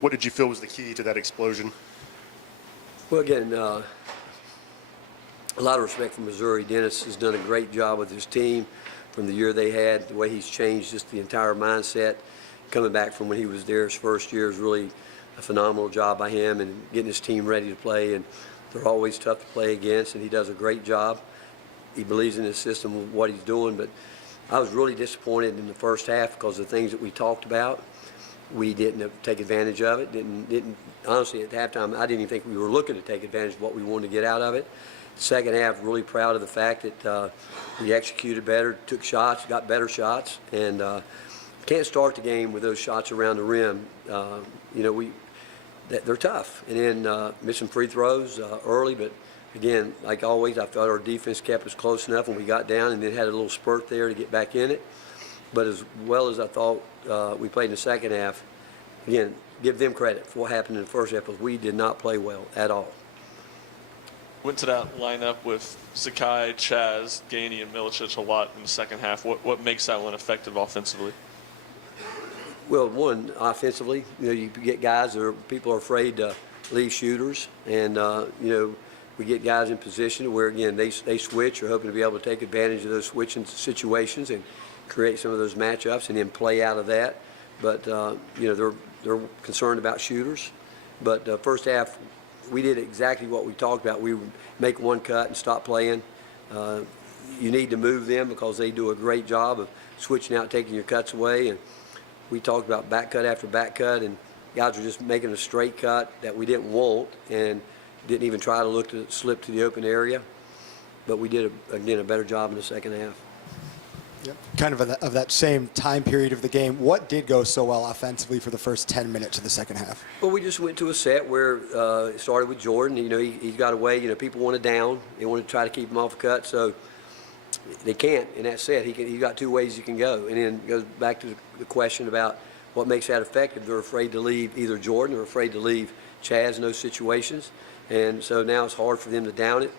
What did you feel was the key to that explosion? Well, again, a lot of respect for Missouri. Dennis has done a great job with his team from the year they had. The way he's changed just the entire mindset. Coming back from when he was there his first year is really a phenomenal job by him, and getting his team ready to play. And they're always tough to play against, and he does a great job. He believes in his system of what he's doing, but I was really disappointed in the first half because of the things that we talked about. We didn't take advantage of it. Didn't honestly, at halftime, I didn't even think we were looking to take advantage of what we wanted to get out of it. Second half, really proud of the fact that we executed better, took shots, got better shots, and can't start the game with those shots around the rim. They're tough. And then missing free throws early, but again, like always, I felt our defense kept us close enough when we got down, and then had a little spurt there to get back in it. But as well as I thought we played in the second half, again, give them credit for what happened in the first half, because we did not play well at all. Went to that lineup with Zakai, Chaz, Gainey, and Milicic a lot in the second half. What makes that one effective offensively? Well, one, offensively, you get guys people are afraid to leave shooters, and we get guys in position where, again, they switch. You're hoping to be able to take advantage of those switching situations and create some of those matchups and then play out of that. But they're concerned about shooters. But first half, we did exactly what we talked about. We would make one cut and stop playing. You need to move them because they do a great job of switching out, taking your cuts away. And we talked about back cut after back cut, and guys were just making a straight cut that we didn't want and didn't even try to look to slip to the open area. But we did, again, a better job in the second half. Yep. Kind of that same time period of the game, what did go so well offensively for the first 10 minutes of the second half? Well, we just went to a set where it started with Jordan. He got away. People wanted down. They wanted to try to keep him off the cut, so they can't in that set. He got two ways you can go. And then it goes back to the question about what makes that effective. They're afraid to leave either Jordan or afraid to leave Chaz in those situations. And so now it's hard for them to down it.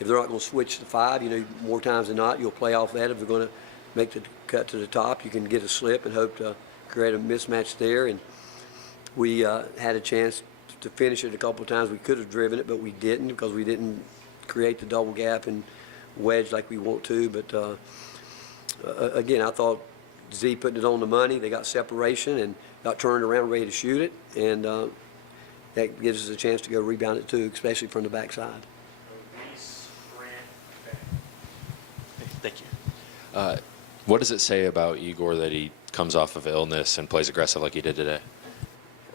If they're not going to switch to five, more times than not, you'll play off that. If they're going to make the cut to the top, you can get a slip and hope to create a mismatch there. And we had a chance to finish it a couple of times. We could have driven it, but we didn't because we didn't create the double gap and wedge like we want to. But again, I thought Z putting it on the money. They got separation and got turned around ready to shoot it. And that gives us a chance to go rebound it too, especially from the backside. Thank you. What does it say about Igor that he comes off of illness and plays aggressive like he did today?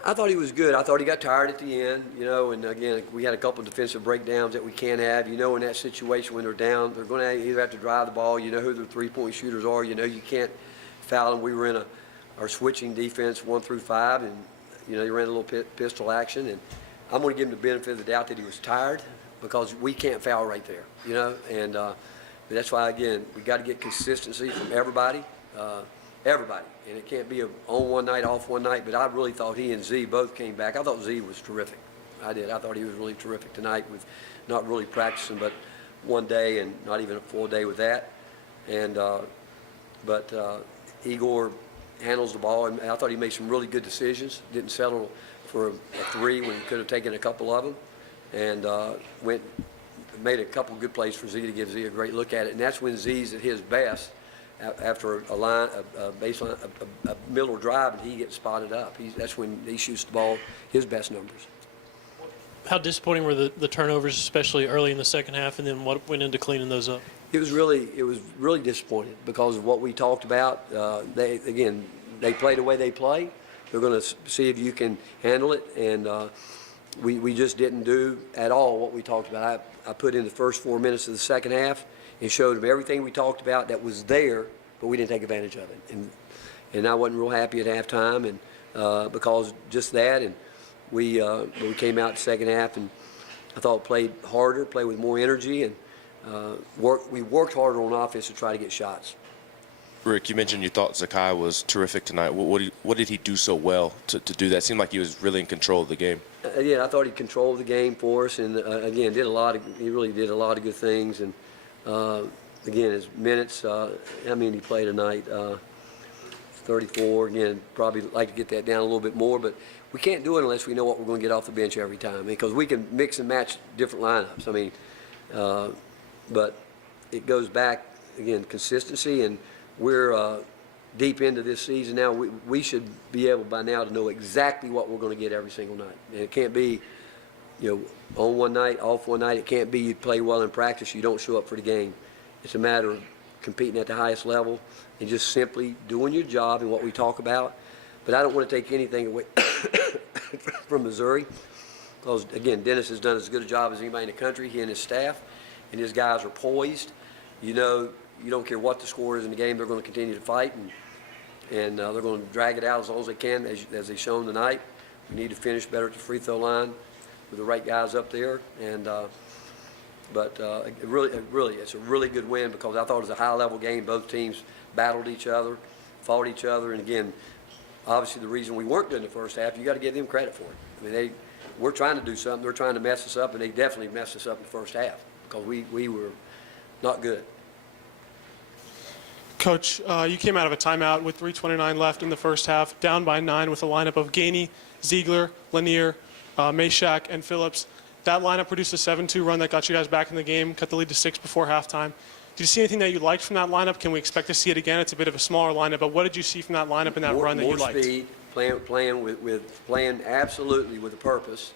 I thought he was good. I thought he got tired at the end, and again, we had a couple of defensive breakdowns that we can't have. In that situation when they're down, they're going to either have to drive the ball. You know who their three-point shooters are. You can't foul them. We were in our switching defense 1 through 5, and, they ran a little pistol action. And I'm going to give him the benefit of the doubt that he was tired because we can't foul right there, and but that's why, again, we got to get consistency from everybody, and it can't be on one night, off one night. But I really thought he and Z both came back. I thought Z was terrific. I did. I thought he was really terrific tonight with not really practicing, but one day and not even a full day with that. And but Igor handles the ball, and I thought he made some really good decisions. Didn't settle for a three when he could have taken a couple of them, and made a couple good plays for Z to give Z a great look at it. And that's when Z's at his best after a baseline, a middle drive, and he gets spotted up. That's when he shoots the ball his best numbers. How disappointing were the turnovers, especially early in the second half, and then what went into cleaning those up? It was really disappointing because of what we talked about. They play the way they play. They're going to see if you can handle it, and we just didn't do at all what we talked about. I put in the first 4 minutes of the second half and showed them everything we talked about that was there, but we didn't take advantage of it. And I wasn't real happy at halftime, and because just that. And we came out the second half, and I thought played harder, played with more energy, and we worked harder on offense to try to get shots. Rick, you mentioned you thought Zakai was terrific tonight. What did he do so well to do that? It seemed like he was really in control of the game. Yeah, I thought he controlled the game for us, and again, he really did a lot of good things. And again, his minutes, he played tonight? 34. Again, probably like to get that down a little bit more, but we can't do it unless we know what we're going to get off the bench every time, because we can mix and match different lineups. I mean, but it goes back, again, consistency, and we're deep into this season now. We should be able by now to know exactly what we're going to get every single night. And it can't be, on one night, off one night. It can't be you play well in practice, you don't show up for the game. It's a matter of competing at the highest level and just simply doing your job and what we talk about. But I don't want to take anything away from Missouri, because, again, Dennis has done as good a job as anybody in the country, he and his staff, and his guys are poised. You don't care what the score is in the game, they're going to continue to fight, and they're going to drag it out as long as they can, as they've shown tonight. We need to finish better at the free throw line with the right guys up there, but really, it's a really good win, because I thought it was a high-level game. Both teams battled each other, fought each other, and again, obviously the reason we weren't good in the first half, you got to give them credit for it. I mean, we're trying to do something. They're trying to mess us up, and they definitely messed us up in the first half, because we were not good. Coach, you came out of a timeout with 3:29 left in the first half, down by 9 with a lineup of Gainey, Ziegler, Lanier, Meshack, and Phillips. That lineup produced a 7-2 run that got you guys back in the game, cut the lead to 6 before halftime. Did you see anything that you liked from that lineup? Can we expect to see it again? It's a bit of a smaller lineup, but what did you see from that lineup and that run that you liked? More speed, playing absolutely with a purpose,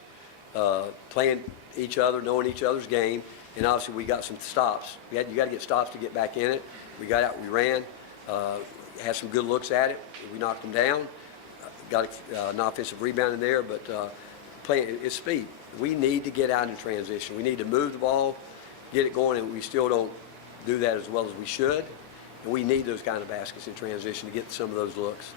playing each other, knowing each other's game, and obviously we got some stops. You got to get stops to get back in it. We got out, we ran, had some good looks at it. We knocked them down, got an offensive rebound in there, but it's speed. We need to get out in transition. We need to move the ball, get it going, and we still don't do that as well as we should. And we need those kind of baskets in transition to get some of those looks.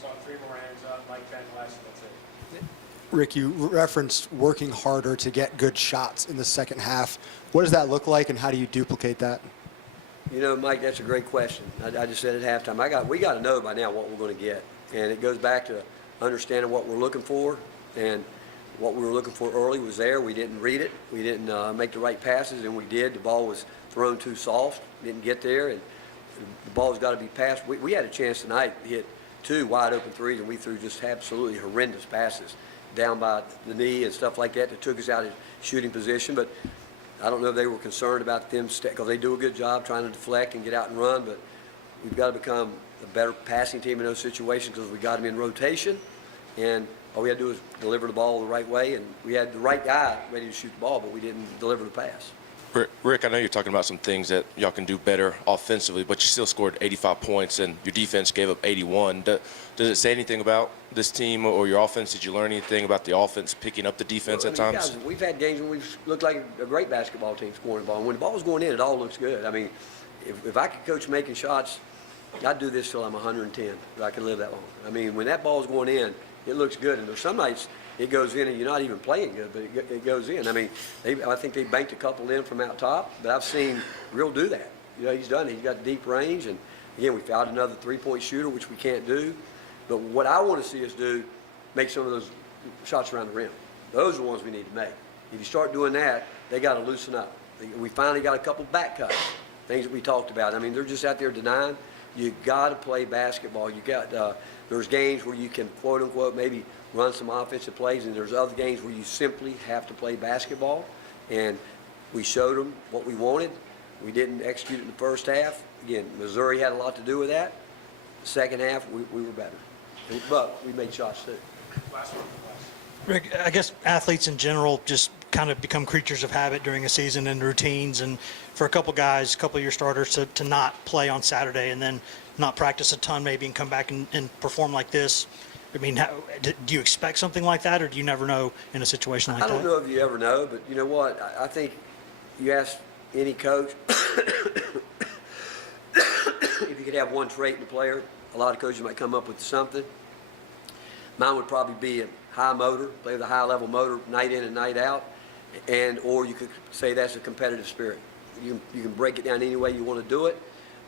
Saw 3 more hands up, Mike Ben last, that's it. Rick, you referenced working harder to get good shots in the second half. What does that look like, and how do you duplicate that? Mike, that's a great question. I just said at halftime, we got to know by now what we're going to get. And it goes back to understanding what we're looking for. And what we were looking for early was there. We didn't read it. We didn't make the right passes, and we did. The ball was thrown too soft. Didn't get there, and the ball's got to be passed. We had a chance tonight to hit 2 wide open threes, and we threw just absolutely horrendous passes down by the knee and stuff like that took us out of shooting position. But I don't know if they were concerned about them, because they do a good job trying to deflect and get out and run, but we've got to become a better passing team in those situations, because we got them in rotation, and all we had to do was deliver the ball the right way, and we had the right guy ready to shoot the ball, but we didn't deliver the pass. Rick, I know you're talking about some things that y'all can do better offensively, but you still scored 85 points, and your defense gave up 81. Does it say anything about this team or your offense? Did you learn anything about the offense picking up the defense at times? Guys, we've had games when we've looked like a great basketball team scoring the ball. When the ball's going in, it all looks good. I mean, if I could coach making shots, I'd do this till I'm 110, if I can live that long. I mean, when that ball's going in, it looks good. And there's some nights it goes in and you're not even playing good, but it goes in. I mean, I think they banked a couple in from out top, but I've seen Real do that. He's done it. He's got deep range, and again, we found another three-point shooter, which we can't do. But what I want to see us do, make some of those shots around the rim. Those are the ones we need to make. If you start doing that, they got to loosen up. We finally got a couple back cuts, things that we talked about. I mean, they're just out there denying. You got to play basketball. You got there's games where you can quote unquote maybe run some offensive plays, and there's other games where you simply have to play basketball. And we showed them what we wanted. We didn't execute it in the first half. Again, Missouri had a lot to do with that. The second half, we were better, but we made shots too. Last one. Rick, I guess athletes in general just kind of become creatures of habit during a season and routines. And for a couple guys, a couple of your starters to not play on Saturday and then not practice a ton maybe and come back and perform like this, I mean, do you expect something like that, or do you never know in a situation like that? I don't know if you ever know, but you know what? I think you ask any coach, if you could have one trait in a player, a lot of coaches might come up with something. Mine would probably be a high motor, play with a high-level motor night in and night out, or you could say that's a competitive spirit. You can break it down any way you want to do it.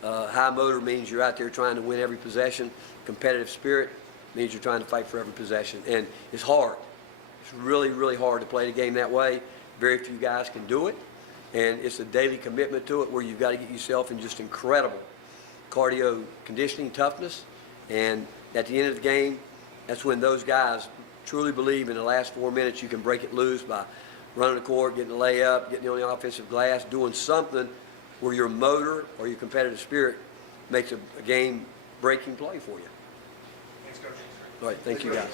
High motor means you're out there trying to win every possession. Competitive spirit means you're trying to fight for every possession. And it's hard. It's really, really hard to play the game that way. Very few guys can do it. And it's a daily commitment to it where you've got to get yourself in just incredible cardio conditioning, toughness. And at the end of the game, that's when those guys truly believe in the last 4 minutes you can break it loose by running the court, getting a layup, getting on the offensive glass, doing something where your motor or your competitive spirit makes a game-breaking play for you. Thanks, Coach. All right, thank you, guys.